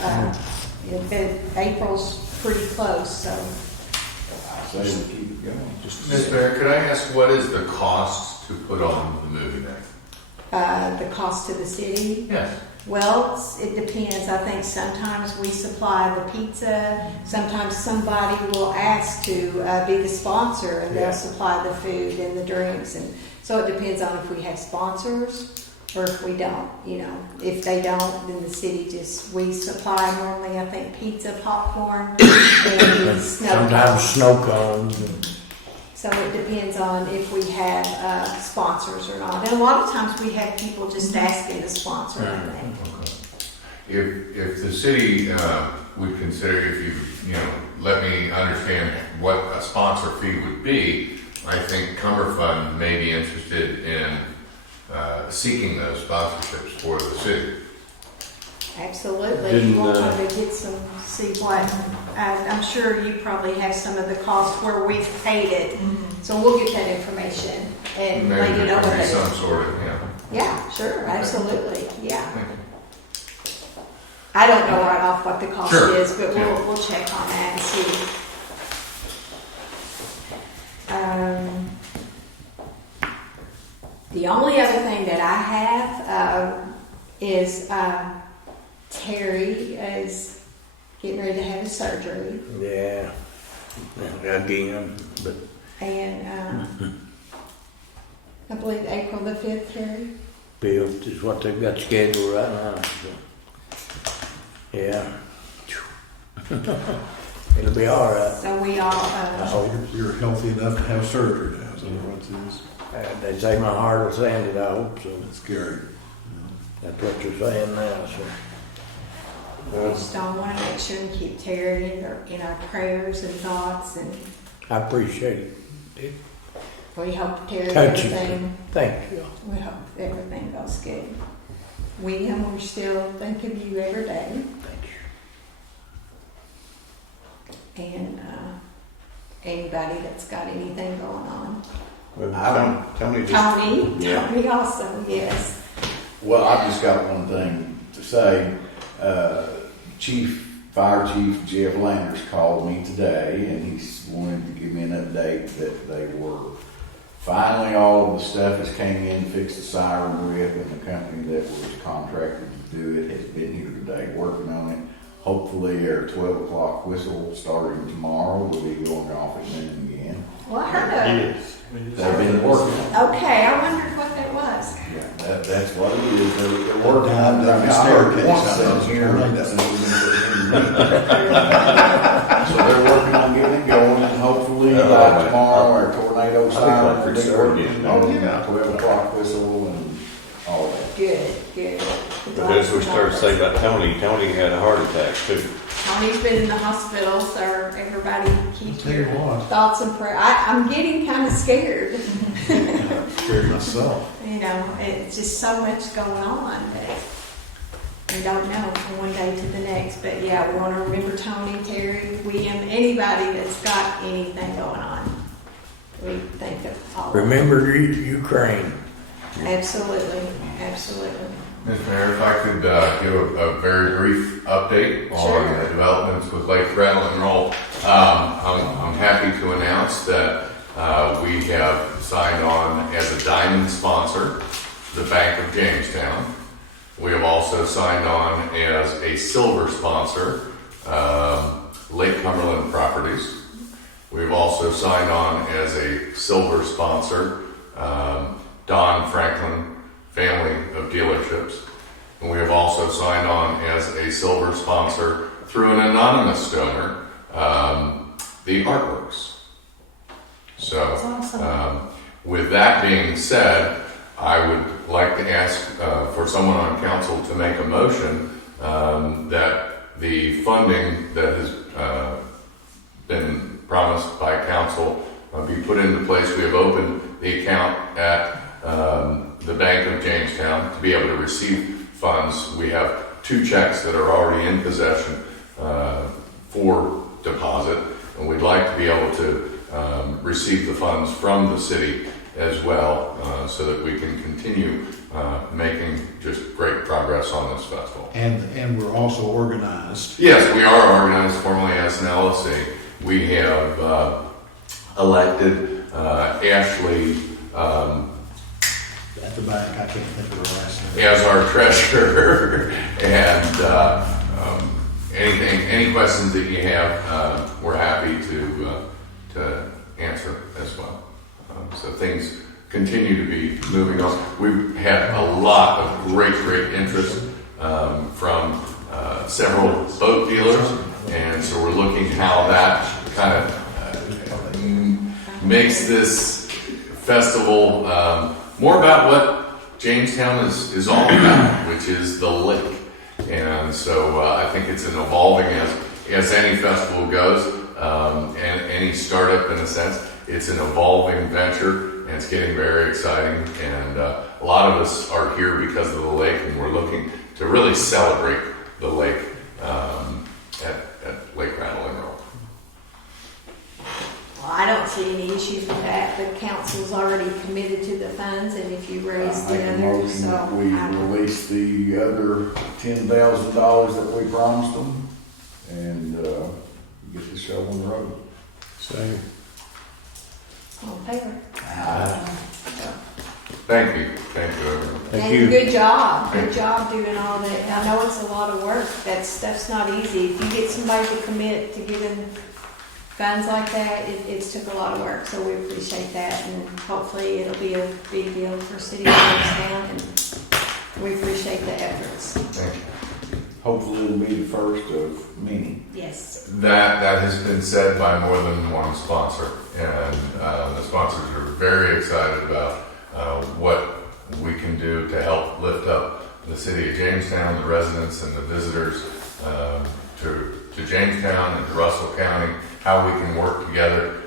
April's pretty close, so. I say we keep it going. Ms. Mayor, could I ask what is the cost to put on the movie night? The cost to the city? Yes. Well, it depends. I think sometimes we supply the pizza. Sometimes somebody will ask to be the sponsor, and they'll supply the food and the drinks. And so it depends on if we have sponsors or if we don't. If they don't, then the city we supply normally, I think, pizza, popcorn, and Sometimes snow cones. So it depends on if we have sponsors or not. And a lot of times we have people just asking to sponsor, I think. If the city would consider, if you let me understand what a sponsor fee would be, I think Cumberfund may be interested in seeking those sponsorships for the city. Absolutely. We'll try to get see what, I'm sure you probably have some of the costs where we've paid it. So we'll get that information and Maybe let you know there what could be it some is. sort of, Yeah, sure, absolutely, yeah. Thank you. I don't know right off what the cost Sure. is, but we'll check on that and see. The only other thing that I have is Terry is getting ready to have his surgery. Yeah. Again, but. And I believe April the 5th, Terry. Built is what they've got scheduled right now. So. Yeah. It'll be all right. So we all, You're healthy enough to have surgery now, is that what it is? They say my heart will stand it, I hope so. That's scary. That's what they're saying now, so. we just don't want to make sure and keep Terry in our prayers and thoughts, and I appreciate it. we hope Terry Thank you. everything. Thank you. We hope everything goes good. William, we still think of you every day. Thank you. And anybody that's got anything going on. Tony just. Tony, Yeah. Tony also, yes. Well, I've just got one thing to say. Chief Fire Chief Jeff Landers called me today, and he's wanted to give me an update that they were finally, all of the stuff has came in, fixed the siren with, and the company that was contracted to do it has been here today working on it. Hopefully our 12 o'clock whistle starting tomorrow will be going off at noon again. Well, I heard of it. They've been working on it. Okay, I wondered what that was. Yeah, that's what it is. They're working on it. Down the I heard staircase, once I since know. here, since we've been putting it in. So they're working on getting it going, and hopefully by tomorrow our tornado siren will be working. Oh, yeah. 12 o'clock whistle and all that. Good. But as we started to say about Tony had a heart attack too. Tony's been in the hospital, so everybody keep Tell you your what. thoughts and prayers. I'm getting kind of scared. I'm scared myself. You know, it's just so much going on that we don't know from one day to the next. But yeah, we want to remember Tony, Terry, William, anybody that's got anything going on. We think of all of them. Remember Ukraine. Absolutely. Mr. Mayor, if I could give a very brief update on the developments with Lake Rattle and Roll. I'm happy to announce that we have signed on as a diamond sponsor the Bank of Jamestown. We have also signed on as a silver sponsor Lake Cumberland Properties. We've also signed on as a silver sponsor Don Franklin Family of Dealerships. And we have also signed on as a silver sponsor through an anonymous donor, the Artworks. So, awesome. With that being said, I would like to ask for someone on council to make a motion that the funding that has been promised by council be put into place. We have opened the account at the Bank of Jamestown to be able to receive funds. We have 2 checks that are already in possession for deposit, and we'd like to be able to receive the funds from the city as well, so that we can continue making just great progress on this festival. And we're also organized. Yes, we are organized formally as an LLC. We have elected Ashley At the bank, I can't think of her last name. as our treasurer, and any questions that you have, we're happy to answer as well. So things continue to be moving on. We've had a lot of great interest from several boat dealers, and so we're looking how that kind of makes this festival more about what Jamestown is all about, which is the lake. And so I think it's an evolving, as any festival goes, and any startup in a sense, it's an evolving venture, and it's getting very exciting. And a lot of us are here because of the lake, and we're looking to really celebrate the lake at Lake Rattle and Roll. Well, I don't see any issues with that. The council's already committed to the funds, and if you raise I the make a others, motion so. that we release the other $10,000 that we promised them, and get the show on the road. Same. All in favor? Thank you, everyone. Thank And you. good job doing all that. I know it's a lot of work. That stuff's not easy. If you get somebody to commit to giving funds like that, it's took a lot of work, so we appreciate that, and hopefully it'll be a big deal for City of Jamestown, and we appreciate the efforts. Thank you. Hopefully it'll be the first of many. Yes. That has been said by more than one sponsor, and the sponsors are very excited about what we can do to help lift up the city of Jamestown, the residents and the visitors to Jamestown and to Russell County, how we can work together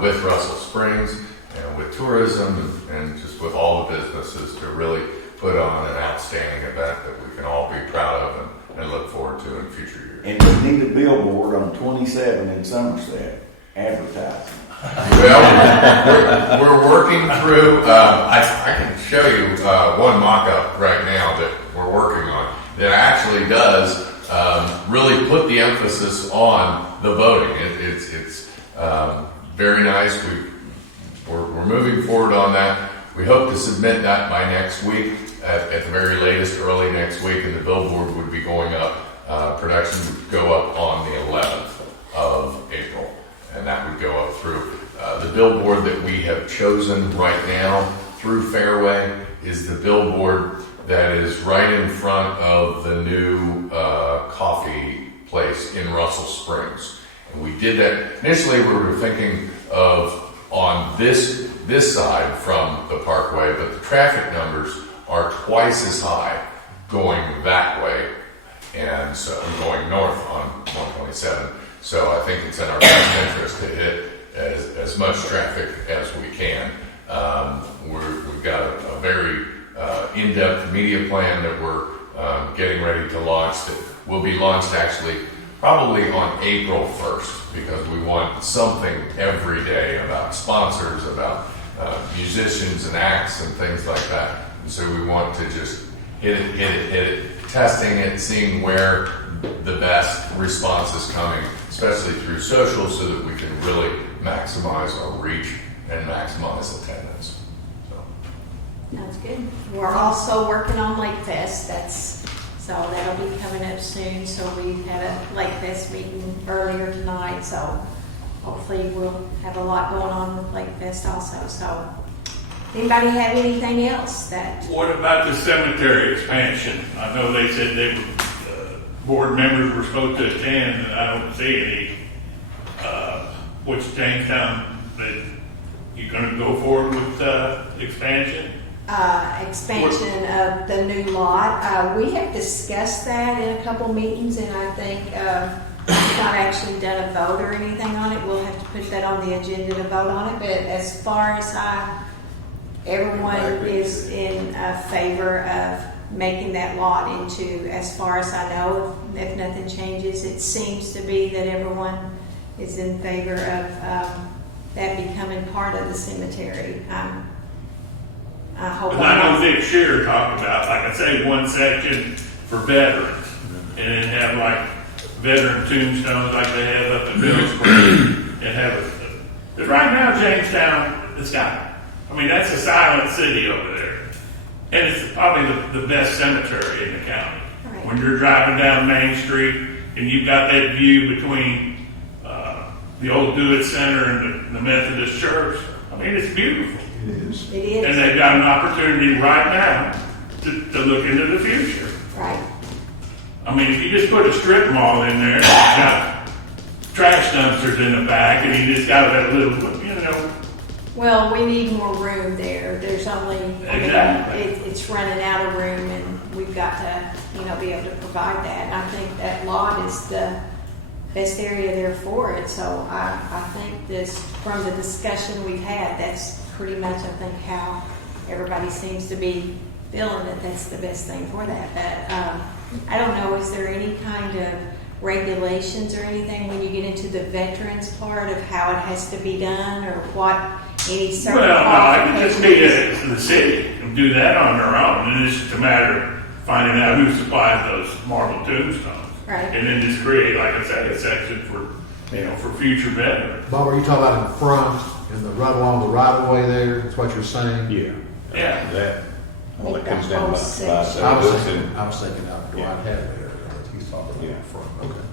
with Russell Springs and with tourism and just with all the businesses to really put on an outstanding event that we can all be proud of and look forward to in future years. And we need a billboard on 27 in Somerset, advertising. Well, we're working through, I can show you one mock-up right now that we're working on that actually does really put the emphasis on the voting. It's very nice. We're moving forward on that. We hope to submit that by next week, at the very latest, early next week, and the billboard would be going up. Production would go up on the 11th of April, and that would go up through. The billboard that we have chosen right now through Fairway is the billboard that is right in front of the new coffee place in Russell Springs. And we did that, initially we were thinking of on this side from the parkway, but the traffic numbers are twice as high going that way, and so going north on 127. So I think it's in our best interest to hit as much traffic as we can. We've got a very in-depth media plan that we're getting ready to launch, that will be launched actually probably on April 1st, because we want something every day about sponsors, about musicians and acts and things like that. And so we want to just hit it, testing it, seeing where the best response is coming, especially through social, so that we can really maximize our reach and maximize attendance. That's good. We're also working on Lake Fest. So that'll be coming up soon. So we had a Lake Fest meeting earlier tonight. So hopefully we'll have a lot going on with Lake Fest also. So anybody have anything else that? What about the cemetery expansion? I know they said they were, board members were supposed to attend, and I don't see any. What's Jamestown, that you gonna go forward with expansion? Expansion of the new lot. We have discussed that in a couple meetings, and I think we've not actually done a vote or anything on it. We'll have to put that on the agenda to vote on it. But as far as everyone is in favor of making that lot into, as far as I know, if nothing changes, it seems to be that everyone is in favor of that becoming part of the cemetery. I hope. But I know Dick Shearer talked about, like I say, one section for veterans, and then have like veteran tombstones like they have up in Billsburg, and have because right now Jamestown, that's a silent city over there, and it's probably the best cemetery in the county. Right. When you're driving down Main Street and you've got that view between the old Do-It Center and the Methodist Church, it's beautiful. It is. It is. And they've got an opportunity right now to look into the future. Right. If you just put a strip mall in there, it's got trash dumpsters in the back, and you just got that little, Well, we need more room there. There's only, Exactly. It's running out of room, and we've got to, be able to provide that. And I think that lot is the best area there for it. So I think this, from the discussion we've had, that's pretty much, I think, how everybody seems to be feeling that that's the best thing for that. But I don't know, is there any kind of regulations or anything when you get into the veterans part of how it has to be done, or what any certain Well, no, it just be the city can do that on their own, and it's just a matter of finding out who supplies those marble tombstones. Right. And then just create, like I said, a section for future veterans. Bob, are you talking about in front, in the right along the right of way there? That's what you're saying? Yeah. Yeah. That, all that comes That down whole by section. I was books thinking, and, I was thinking out Dwight had there, but he's talking about in front. Okay.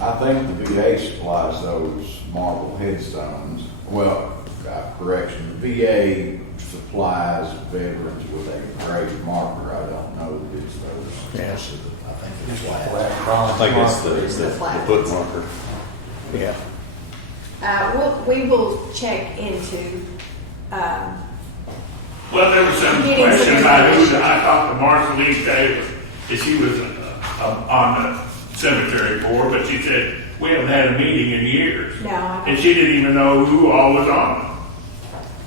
I think the VA supplies those marble headstones. Well, correction, the VA supplies veterans with a grave marker. I don't know that it's those. Yes. I think it's flat. I think it's the foot marker. Yeah. We will check into, Well, there was some Getting some question about who, information. I talked to Martha Lee Taylor, and she was on the cemetery board, but she said, we haven't had a meeting in years. no, And she didn't even know who all was on it.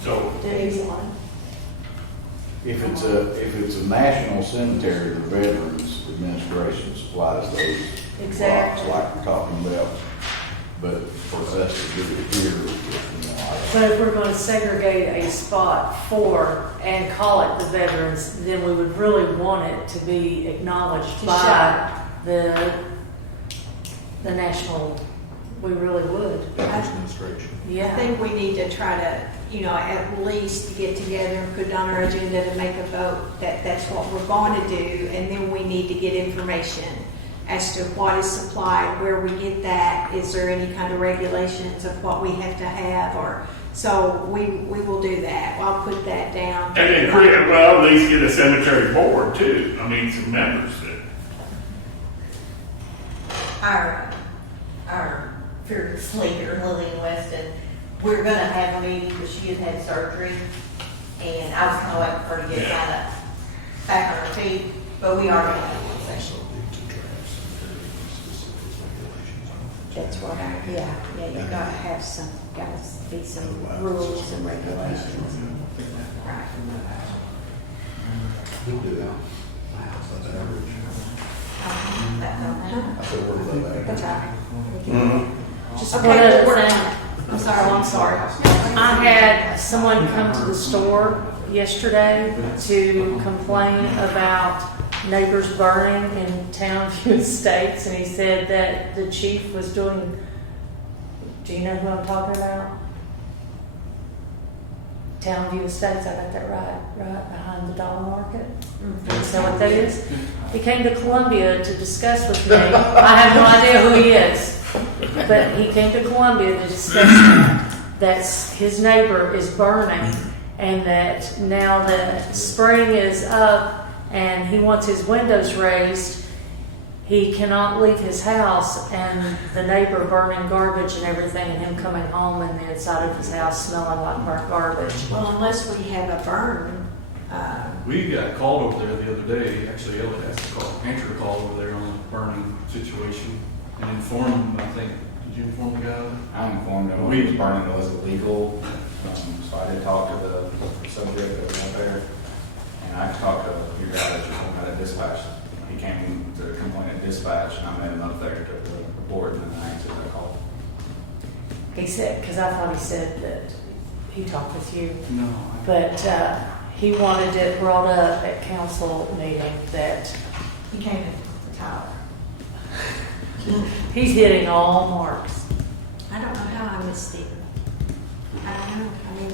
So, Denise one. If it's a national cemetery, the Veterans Administration supplies those Exactly. blocks like we're talking about. But for us to do it here, But if we're going to segregate a spot for and call it the veterans, then we would really want it to be acknowledged To by the national, we really would. Administration. I Yeah. think we need to try to, at least get together and put it on our agenda to make a vote that that's what we're going to do, and then we need to get information as to what is supplied, where we get that, is there any kind of regulations of what we have to have, or, so we will do that. I'll put that down. And then well, at least get a cemetery board too. I mean, some members that. Our fearless leader, Lillian Weston, we're gonna have a meeting, but she had surgery, and I was kinda waiting for her to get kind of back on her feet, but we are gonna have one session. That's what you gotta have some, gotta be some rules and regulations. Right. We'll do that. That's average. I said, where did that That's right. Just One okay, other we'll work thing. on it. I'm sorry, I'm sorry. I had someone come to the store yesterday to complain about neighbors burning in Townview Estates, and he said that the chief was doing, do you know who I'm talking about? Townview Estates, I got that right behind the dollar market. Is that what that is? He came to Columbia to discuss with me. I have no idea who he is, but he came to Columbia to discuss that his neighbor is burning, and that now that spring is up and he wants his windows raised, he cannot leave his house, and the neighbor burning garbage and everything, and him coming home and the inside of his house smelling like burnt garbage. Well, unless we have a burn, We got called over there the other day, actually Elliot asked to call, answer a call over there on the burning situation, and informed him, I think, did you inform the guy? I'm informed that what was burning was illegal, so I did talk to the subject that was out there, and I talked to your guy that you're talking about at dispatch. He came to complain at dispatch, and I made a note there to the report, and then I answered that call. He said, because I thought he said that he talked with you, No. but he wanted it brought up at council meeting that He came in the tower. he's hitting all marks. I don't know how I missed Stephen. I don't know. I mean,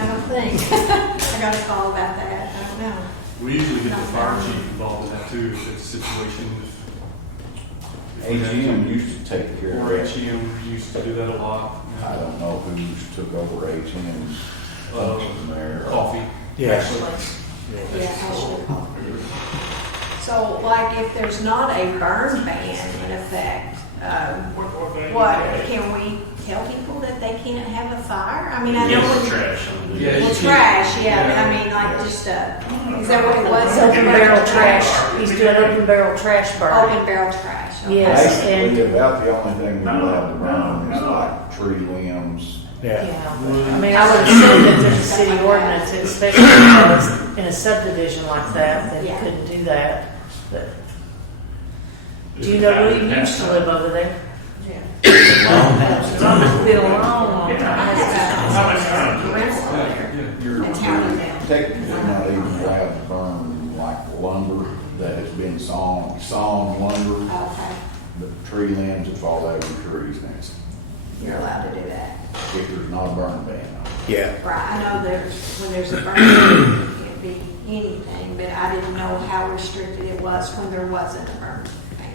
I don't think. I got a call about that. I don't know. We usually get the fire chief involved in that too, if it's a situation. if we have AGM to- used to take care Or of that. HEM used to do that a lot. I don't know who took over AGM's function there. Coffee. Yeah. Yeah, Ashley called. So, like, if there's not a burn ban in effect, what, can we tell people that they can't have a fire? I mean, I know Yeah, when trash. Yeah, well, you trash, yeah, but Yeah. I mean, like, just, is that what it was? Open barrel trash, he's doing open barrel trash burn. Open barrel trash. Okay. Yes. Basically, and- about the only thing we're allowed to burn is like tree limbs. Yeah. Yeah, I mean, I would assume that there's a city ordinance, especially because in a subdivision like that you Yeah. couldn't do that. But do you know William used to live over there? It's been a long I time. have a rental Yeah, there yeah, you're. in Towntown. Technically not even allowed to burn like lumber that has been sawn lumber, Okay, but tree limbs that fall out of the trees next. you're allowed to do that. If there's not a burn ban. Yeah. Right, I know when there's a burn, it can't be anything, but I didn't know how restricted it was when there wasn't a burn ban.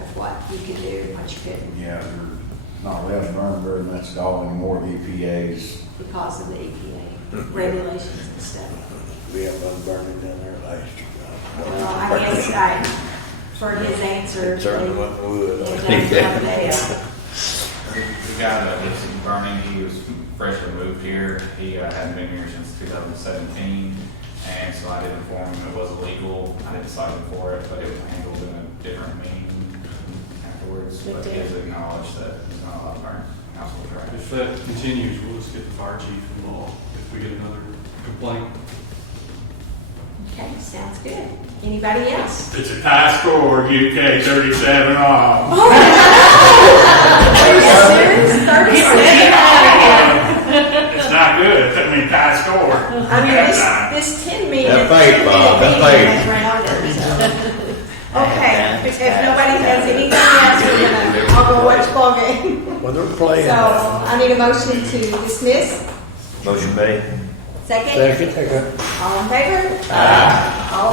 Of what you could do and what you couldn't Yeah, they're not allowed to burn very much at all anymore, the EPA's. because of the EPA regulations and stuff. We have one burning down there last year. Well, I guess for his answer. It certainly wasn't wood. Yeah. The guy that was burning, he was freshly moved here. He hadn't been here since 2017, and so I did inform him it was illegal. I didn't cite him for it, but it was handled in a different meeting afterwards. But he has acknowledged that he's not allowed to burn household trash. If that continues, we'll just get the fire chief involved if we get another complaint. Okay, sounds good. Anybody else? It's a tie score, UK 37 all. Are you serious? 37? It's not good. I mean, tie score. I mean, this 10 minute. That fake, Bob, that fake. Has ran over, so. anything else, I'll go watch the ball game. Well, they're playing. So I need a motion to dismiss. Motion made. Second? Second. All in favor? Aye. All